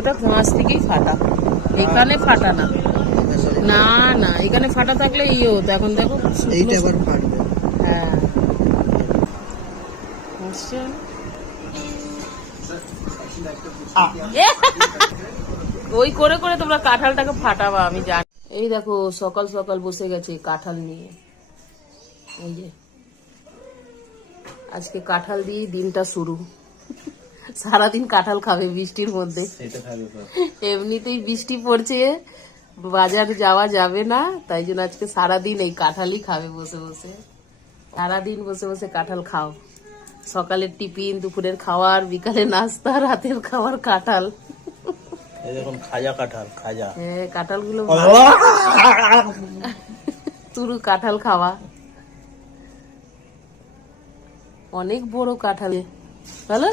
ওটা মাছ থেকেই ফাটা, এখানে ফাটা না। না না, এখানে ফাটা থাকলে ইয়ে হতো, এখন দেখো এইটা আবার ফাটবে। হ্যাঁ ওই করে করে তোমরা কাঁঠালটাকে ফাটাবা, আমি জানি। এই দেখো সকাল সকাল বসে গেছে কাঁঠাল নিয়ে। এই যে আজকে কাঁঠাল দিয়ে দিনটা শুরু। সারাদিন কাঁঠাল খাবে বৃষ্টির মধ্যে। এমনিতেই বৃষ্টি পড়ছে, বাজার যাওয়া যাবে না, তাই জন্য আজকে সারাদিন এই কাঁঠালই খাবে বসে বসে। সারাদিন বসে বসে কাঁঠাল খাও, সকালের টিফিন, দুপুরের খাওয়ার, বিকালের নাস্তা, রাতের খাওয়ার কাঁঠাল। দেখুন খাজা কাঁঠাল, খাজা। হ্যাঁ কাঁঠাল গুলো তুরু কাঁঠাল খাওয়া, অনেক বড় কাঁঠাল ভালো।